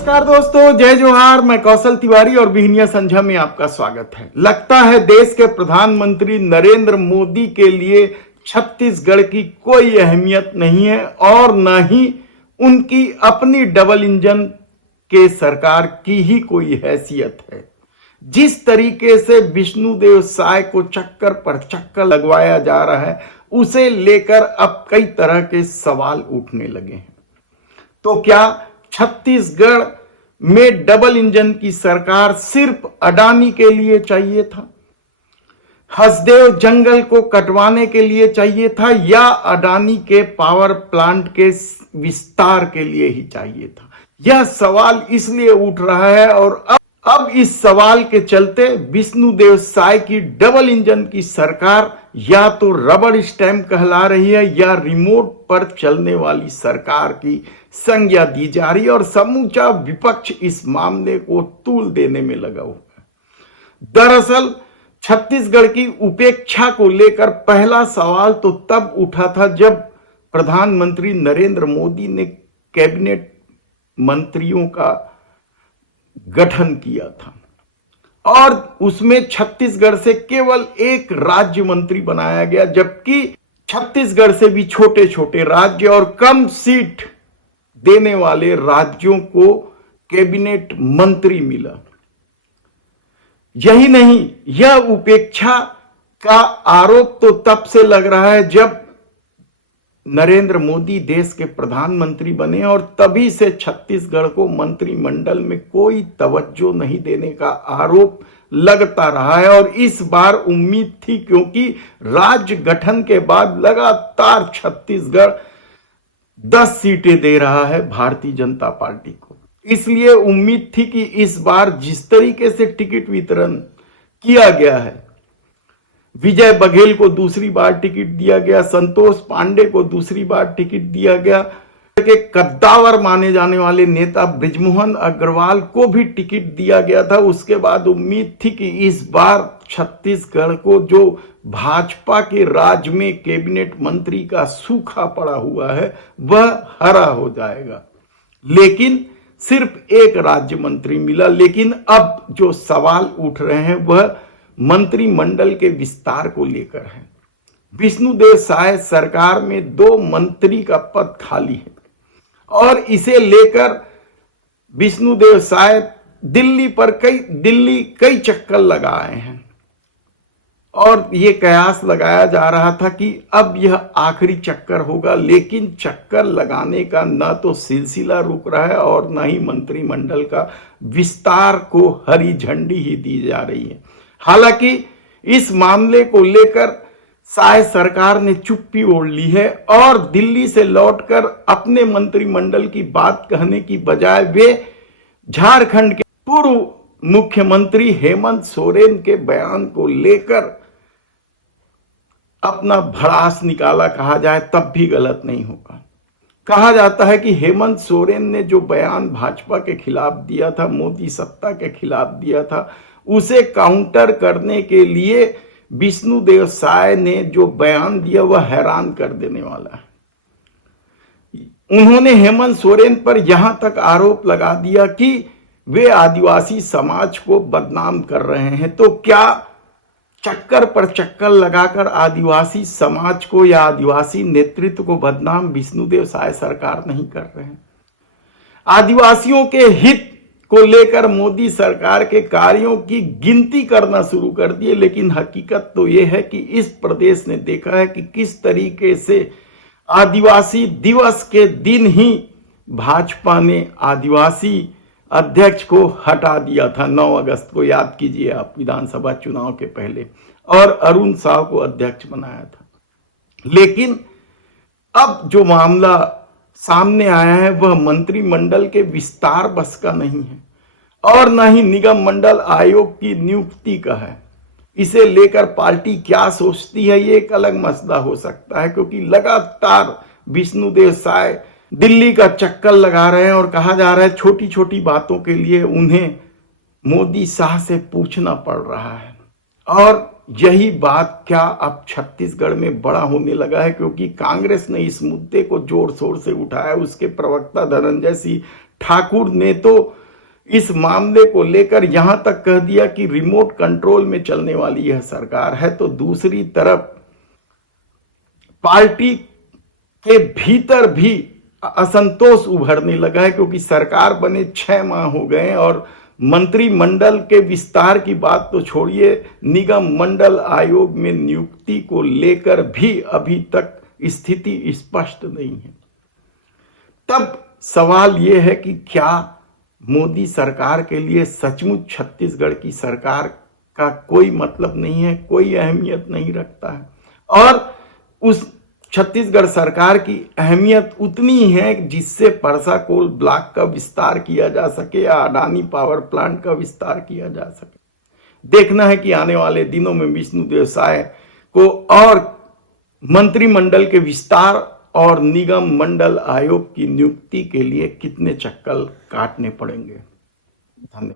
नमस्कार दोस्तों, जय जोहार। मैं कौशल तिवारी और बिहनिया संझा में आपका स्वागत है। लगता है देश के प्रधानमंत्री नरेंद्र मोदी के लिए छत्तीसगढ़ की कोई अहमियत नहीं है और न ही उनकी अपनी डबल इंजन के सरकार की ही कोई हैसियत है। जिस तरीके से विष्णुदेव साय को चक्कर पर चक्कर लगवाया जा रहा है, उसे लेकर अब कई तरह के सवाल उठने लगे हैं। तो क्या छत्तीसगढ़ में डबल इंजन की सरकार सिर्फ अडानी के लिए चाहिए था? हसदेव जंगल को कटवाने के लिए चाहिए था या अडानी के पावर प्लांट के विस्तार के लिए ही चाहिए था? यह सवाल इसलिए उठ रहा है और अब इस सवाल के चलते विष्णुदेव साय की डबल इंजन की सरकार या तो रबड़ स्टैंप कहला रही है या रिमोट पर चलने वाली सरकार की संज्ञा दी जा रही है और समूचा विपक्ष इस मामले को तूल देने में लगा हुआ है। दरअसल छत्तीसगढ़ की उपेक्षा को लेकर पहला सवाल तो तब उठा था जब प्रधानमंत्री नरेंद्र मोदी ने कैबिनेट मंत्रियों का गठन किया था और उसमें छत्तीसगढ़ से केवल एक राज्य मंत्री बनाया गया, जबकि छत्तीसगढ़ से भी छोटे छोटे राज्य और कम सीट देने वाले राज्यों को कैबिनेट मंत्री मिला। यही नहीं, यह उपेक्षा का आरोप तो तब से लग रहा है जब नरेंद्र मोदी देश के प्रधानमंत्री बने और तभी से छत्तीसगढ़ को मंत्रिमंडल में कोई तवज्जो नहीं देने का आरोप लगता रहा है। और इस बार उम्मीद थी, क्योंकि राज्य गठन के बाद लगातार छत्तीसगढ़ 10 सीटें दे रहा है भारतीय जनता पार्टी को, इसलिए उम्मीद थी कि इस बार जिस तरीके से टिकट वितरण किया गया है, विजय बघेल को दूसरी बार टिकट दिया गया, संतोष पांडे को दूसरी बार टिकट दिया गया, के कद्दावर माने जाने वाले नेता बृजमोहन अग्रवाल को भी टिकट दिया गया था। उसके बाद उम्मीद थी कि इस बार छत्तीसगढ़ को जो भाजपा के राज में कैबिनेट मंत्री का सूखा पड़ा हुआ है वह हरा हो जाएगा, लेकिन सिर्फ एक राज्य मंत्री मिला। लेकिन अब जो सवाल उठ रहे हैं वह मंत्रिमंडल के विस्तार को लेकर है। विष्णुदेव साय सरकार में 2 मंत्री का पद खाली है और इसे लेकर विष्णुदेव साय दिल्ली कई चक्कर लगाए हैं और ये कयास लगाया जा रहा था कि अब यह आखिरी चक्कर होगा, लेकिन चक्कर लगाने का न तो सिलसिला रुक रहा है और न ही मंत्रिमंडल का विस्तार को हरी झंडी ही दी जा रही है। हालांकि इस मामले को लेकर साय सरकार ने चुप्पी ओढ़ ली है और दिल्ली से लौटकर अपने मंत्रिमंडल की बात कहने की बजाय वे झारखंड के पूर्व मुख्यमंत्री हेमंत सोरेन के बयान को लेकर अपना भड़ास निकाला, कहा जाए तब भी गलत नहीं होगा। कहा जाता है कि हेमंत सोरेन ने जो बयान भाजपा के खिलाफ दिया था, मोदी सत्ता के खिलाफ दिया था, उसे काउंटर करने के लिए विष्णुदेव साय ने जो बयान दिया वह हैरान कर देने वाला है। उन्होंने हेमंत सोरेन पर यहां तक आरोप लगा दिया कि वे आदिवासी समाज को बदनाम कर रहे हैं। तो क्या चक्कर पर चक्कर लगाकर आदिवासी समाज को या आदिवासी नेतृत्व को बदनाम विष्णुदेव साय सरकार नहीं कर रहे हैं? आदिवासियों के हित को लेकर मोदी सरकार के कार्यों की गिनती करना शुरू कर दिए, लेकिन हकीकत तो यह है कि इस प्रदेश ने देखा है कि किस तरीके से आदिवासी दिवस के दिन ही भाजपा ने आदिवासी अध्यक्ष को हटा दिया था। 9 अगस्त को याद कीजिए आप, विधानसभा चुनाव के पहले, और अरुण साव को अध्यक्ष बनाया था। लेकिन अब जो मामला सामने आया है वह मंत्रिमंडल के विस्तार बस का नहीं है और न ही निगम मंडल आयोग की नियुक्ति का है। इसे लेकर पार्टी क्या सोचती है ये एक अलग मसला हो सकता है, क्योंकि लगातार विष्णुदेव साय दिल्ली का चक्कर लगा रहे हैं और कहा जा रहा है छोटी छोटी बातों के लिए उन्हें मोदी शाह से पूछना पड़ रहा है। और यही बात क्या अब छत्तीसगढ़ में बड़ा होने लगा है, क्योंकि कांग्रेस ने इस मुद्दे को जोर शोर से उठाया। उसके प्रवक्ता धनंजय सिंह ठाकुर ने तो इस मामले को लेकर यहां तक कह दिया कि रिमोट कंट्रोल में चलने वाली यह सरकार है। तो दूसरी तरफ पार्टी के भीतर भी असंतोष उभरने लगा है, क्योंकि सरकार बने 6 माह हो गए और मंत्रिमंडल के विस्तार की बात तो छोड़िए, निगम मंडल आयोग में नियुक्ति को लेकर भी अभी तक स्थिति स्पष्ट नहीं है। तब सवाल यह है कि क्या मोदी सरकार के लिए सचमुच छत्तीसगढ़ की सरकार का कोई मतलब नहीं है, कोई अहमियत नहीं रखता है? और उस छत्तीसगढ़ सरकार की अहमियत उतनी है जिससे परसाकोल ब्लॉक का विस्तार किया जा सके या अडानी पावर प्लांट का विस्तार किया जा सके। देखना है कि आने वाले दिनों में विष्णुदेव साय को और मंत्रिमंडल के विस्तार और निगम मंडल आयोग की नियुक्ति के लिए कितने चक्कर काटने पड़ेंगे। धन्यवाद।